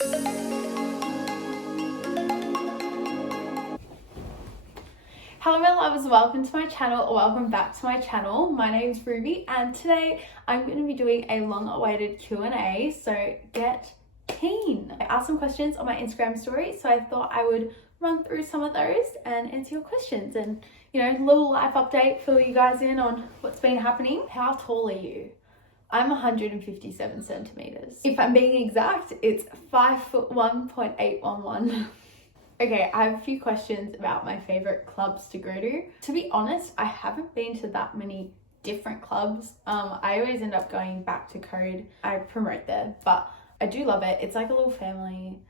Hello my loves, welcome to my channel, or welcome back to my channel. My name's Ruby and today I'm going to be doing a long-awaited Q&A, so get keen. I asked some questions on my Instagram story, so I thought I would run through some of those and answer your questions and, you know, little life update, fill you guys in on what's been happening. How tall are you? I'm 157 centimeters. If I'm being exact, it's 5'1.811. Okay, I have a few questions about my favorite clubs to go to. To be honest, I haven't been to that many different clubs. I always end up going back to Code. I promote there, but I do love it. It's like a little family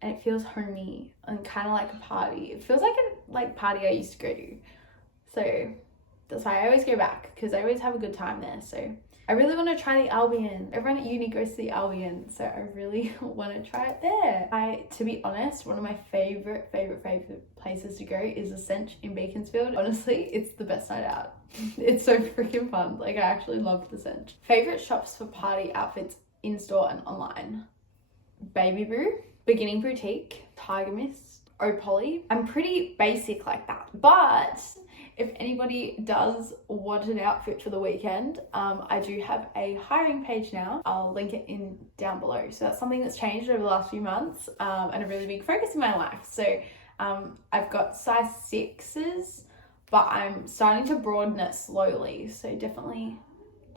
and it feels homey and kind of like a party. It feels like a party I used to go to. So that's why I always go back, because I always have a good time there. So I really want to try the Albion. Everyone at uni goes to the Albion, so I really want to try it there. To be honest, one of my favorite places to go is the Sench in Beaconsfield. Honestly, it's the best night out. It's so freaking fun. Like, I actually love the Sench. Favorite shops for party outfits in-store and online? Baby Boo, Beginning Boutique, Tiger Mist, Opoly. I'm pretty basic like that, but if anybody does want an outfit for the weekend, I do have a hiring page now. I'll link it in down below. So that's something that's changed over the last few months and a really big focus in my life. So I've got size 6s, but I'm starting to broaden it slowly. So definitely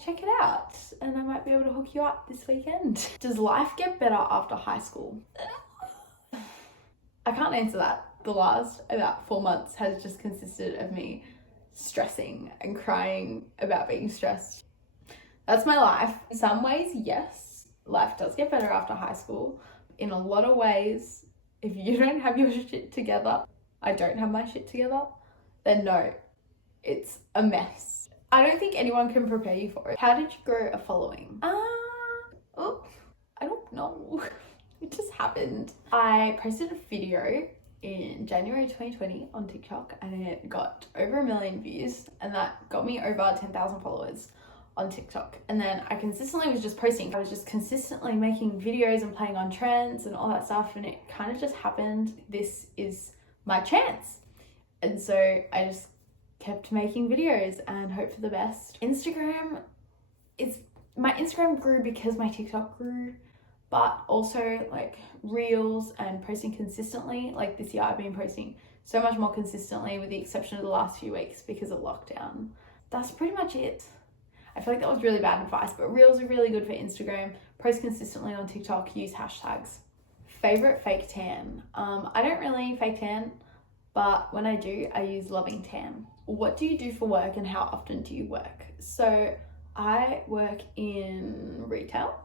check it out and I might be able to hook you up this weekend. Does life get better after high school? I can't answer that. The last about 4 months has just consisted of me stressing and crying about being stressed. That's my life. In some ways, yes, life does get better after high school. In a lot of ways, if you don't have your shit together, I don't have my shit together, then no, it's a mess. I don't think anyone can prepare you for it. How did you grow a following? I don't know. It just happened. I posted a video in January 2020 on TikTok and it got over 1 million views, and that got me over 10,000 followers on TikTok. And then I consistently was just posting. I was just consistently making videos and playing on trends and all that stuff, and it kind of just happened. This is my chance. And so I just kept making videos and hope for the best. My Instagram grew because my TikTok grew, but also like reels and posting consistently. Like this year I've been posting so much more consistently, with the exception of the last few weeks because of lockdown. That's pretty much it. I feel like that was really bad advice, but reels are really good for Instagram. Post consistently on TikTok, use hashtags. Favorite fake tan? I don't really fake tan, but when I do, I use Loving Tan. What do you do for work and how often do you work? So I work in retail.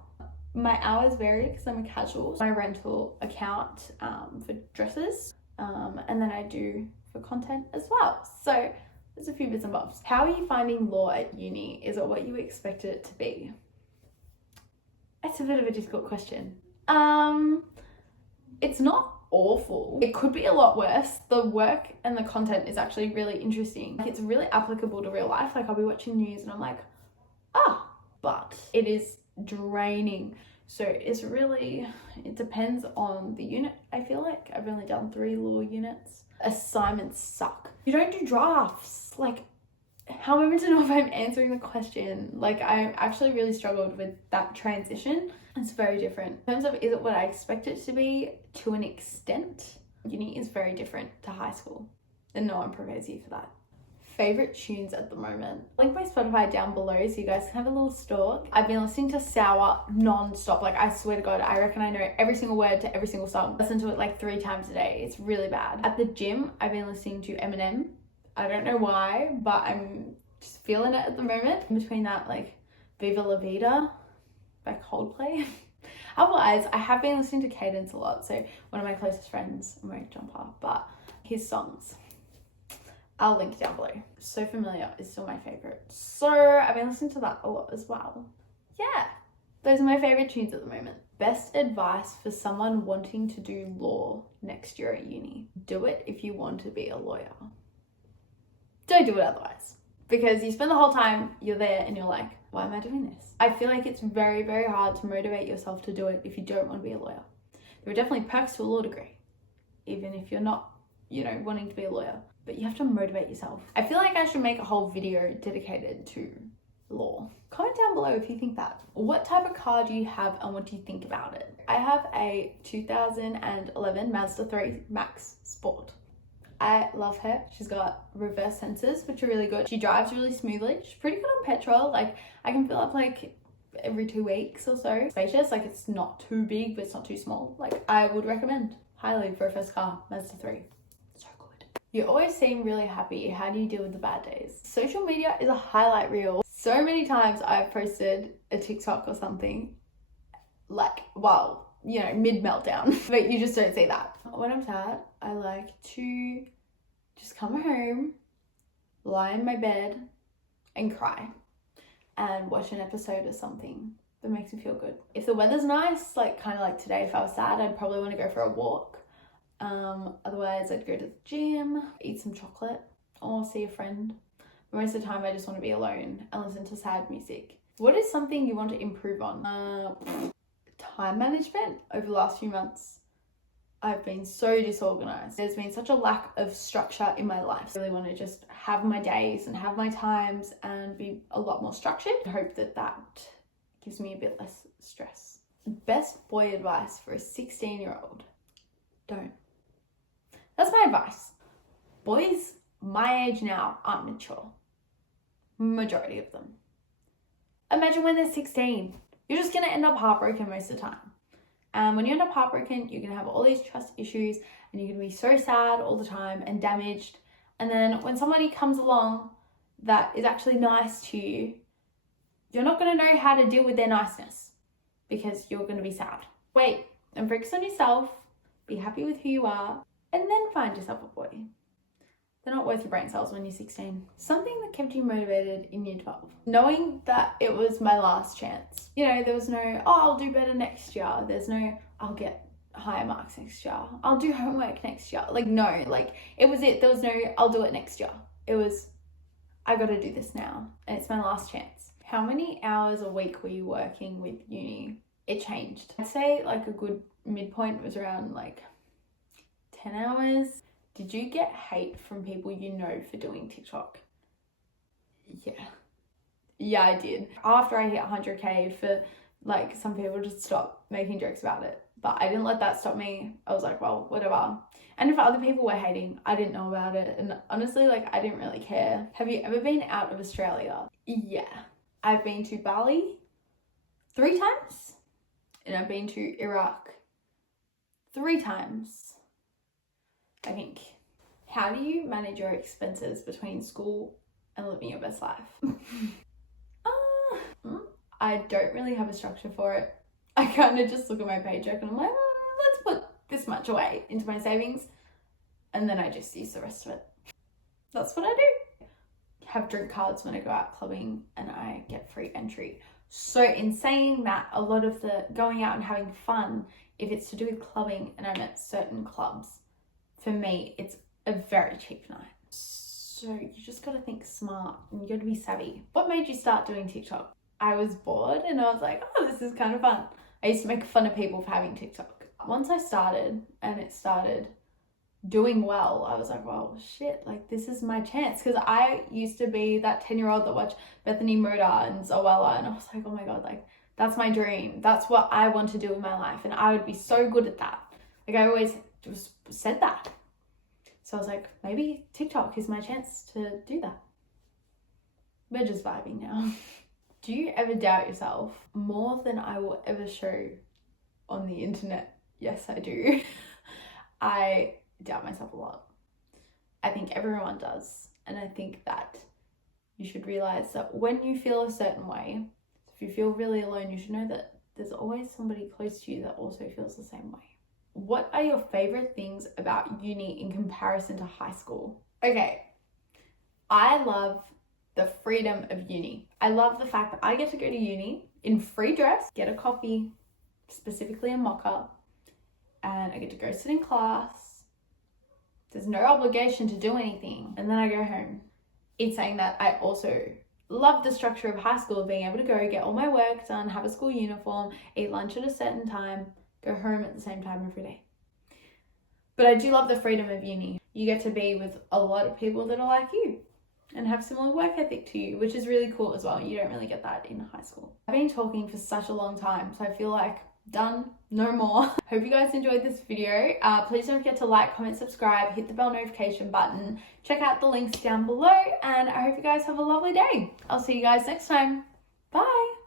My hours vary because I'm a casual. My rental account for dresses, and then I do for content as well. So there's a few bits and bobs. How are you finding law at uni? Is it what you expected it to be? It's a bit of a difficult question. It's not awful. It could be a lot worse. The work and the content is actually really interesting. It's really applicable to real life. Like, I'll be watching news and I'm like, but it is draining. So it depends on the unit. I feel like I've only done 3 law units. Assignments suck. You don't do drafts. Like, how am I meant to know if I'm answering the question? Like, I actually really struggled with that transition. It's very different. In terms of, is it what I expect it to be? To an extent. Uni is very different to high school, and no one prepares you for that. Favorite tunes at the moment? Link my Spotify down below so you guys can have a little stalk. I've been listening to Sour non-stop. Like, I swear to God, I reckon I know every single word to every single song. I listen to it like 3 times a day. It's really bad. At the gym, I've been listening to Eminem. I don't know why, but I'm just feeling it at the moment. In between that, like Viva La Vida by Coldplay. Otherwise, I have been listening to Cadence a lot. So one of my closest friends, I won't jump up, but his songs, I'll link down below. So Familiar is still my favorite. So I've been listening to that a lot as well. Yeah, those are my favorite tunes at the moment. Best advice for someone wanting to do law next year at uni. Do it if you want to be a lawyer. Don't do it otherwise. Because you spend the whole time you're there and you're like, why am I doing this? I feel like it's very, very hard to motivate yourself to do it if you don't want to be a lawyer. There are definitely perks to a law degree, even if you're not, you know, wanting to be a lawyer, but you have to motivate yourself. I feel like I should make a whole video dedicated to law. Comment down below if you think that. What type of car do you have and what do you think about it? I have a 2011 Mazda 3 Max Sport. I love her. She's got reverse sensors, which are really good. She drives really smoothly. She's pretty good on petrol. Like, I can fill up like every 2 weeks or so. Spacious, like it's not too big, but it's not too small. Like, I would recommend highly for a first car, Mazda 3. So good. You always seem really happy. How do you deal with the bad days? Social media is a highlight reel. So many times I've posted a TikTok or something, like, well, you know, mid meltdown, but you just don't see that. When I'm sad, I like to just come home, lie in my bed and cry and watch an episode or something that makes me feel good. If the weather's nice, like kind of like today, if I was sad, I'd probably want to go for a walk. Otherwise I'd go to the gym, eat some chocolate or see a friend. But most of the time I just want to be alone and listen to sad music. What is something you want to improve on? Time management. Over the last few months, I've been so disorganized. There's been such a lack of structure in my life. I really want to just have my days and have my times and be a lot more structured. I hope that that gives me a bit less stress. Best boy advice for a 16-year-old. Don't. That's my advice. Boys my age now aren't mature. Majority of them. Imagine when they're 16. You're just going to end up heartbroken most of the time. And when you end up heartbroken, you're going to have all these trust issues and you're going to be so sad all the time and damaged. And then when somebody comes along that is actually nice to you, you're not going to know how to deal with their niceness because you're going to be sad. Wait and focus on yourself, be happy with who you are, and then find yourself a boy. They're not worth your brain cells when you're 16. Something that kept you motivated in year 12. Knowing that it was my last chance. You know, there was no, oh, I'll do better next year. There's no, I'll get higher marks next year. I'll do homework next year. Like, no, like it was it. There was no, I'll do it next year. It was, I got to do this now. And it's my last chance. How many hours a week were you working with uni? It changed. I'd say like a good midpoint was around like 10 hours. Did you get hate from people you know for doing TikTok? Yeah, I did. After I hit 100k, for like some people just stopped making jokes about it. But I didn't let that stop me. I was like, well, whatever. And if other people were hating, I didn't know about it. And honestly, like I didn't really care. Have you ever been out of Australia? Yeah. I've been to Bali 3 times. And I've been to Iraq 3 times. I think. How do you manage your expenses between school and living your best life? I don't really have a structure for it. I kind of just look at my paycheck and I'm like, let's put this much away into my savings. And then I just use the rest of it. That's what I do. Have drink cards when I go out clubbing and I get free entry. So in saying that, a lot of the going out and having fun, if it's to do with clubbing and I'm at certain clubs, for me, it's a very cheap night. So you just gotta think smart and you gotta be savvy. What made you start doing TikTok? I was bored and I was like, oh, this is kind of fun. I used to make fun of people for having TikTok. Once I started and it started doing well, I was like, well, shit, like this is my chance. Because I used to be that 10-year-old that watched Bethany Moda and Zoella and I was like, oh my God, like that's my dream. That's what I want to do with my life. And I would be so good at that. Like I always just said that. So I was like, maybe TikTok is my chance to do that. We're just vibing now. Do you ever doubt yourself? More than I will ever show on the internet. Yes, I do. I doubt myself a lot. I think everyone does. And I think that you should realize that when you feel a certain way, if you feel really alone, you should know that there's always somebody close to you that also feels the same way. What are your favorite things about uni in comparison to high school? Okay, I love the freedom of uni. I love the fact that I get to go to uni in free dress, get a coffee, specifically a mocha, and I get to go sit in class. There's no obligation to do anything, and then I go home. In saying that, I also love the structure of high school, being able to go get all my work done, have a school uniform, eat lunch at a certain time, go home at the same time every day. But I do love the freedom of uni. You get to be with a lot of people that are like you and have similar work ethic to you, which is really cool as well. You don't really get that in high school. I've been talking for such a long time, so I feel like done, no more. Hope you guys enjoyed this video. Please don't forget to like, comment, subscribe, hit the bell notification button, check out the links down below, and I hope you guys have a lovely day. I'll see you guys next time. Bye.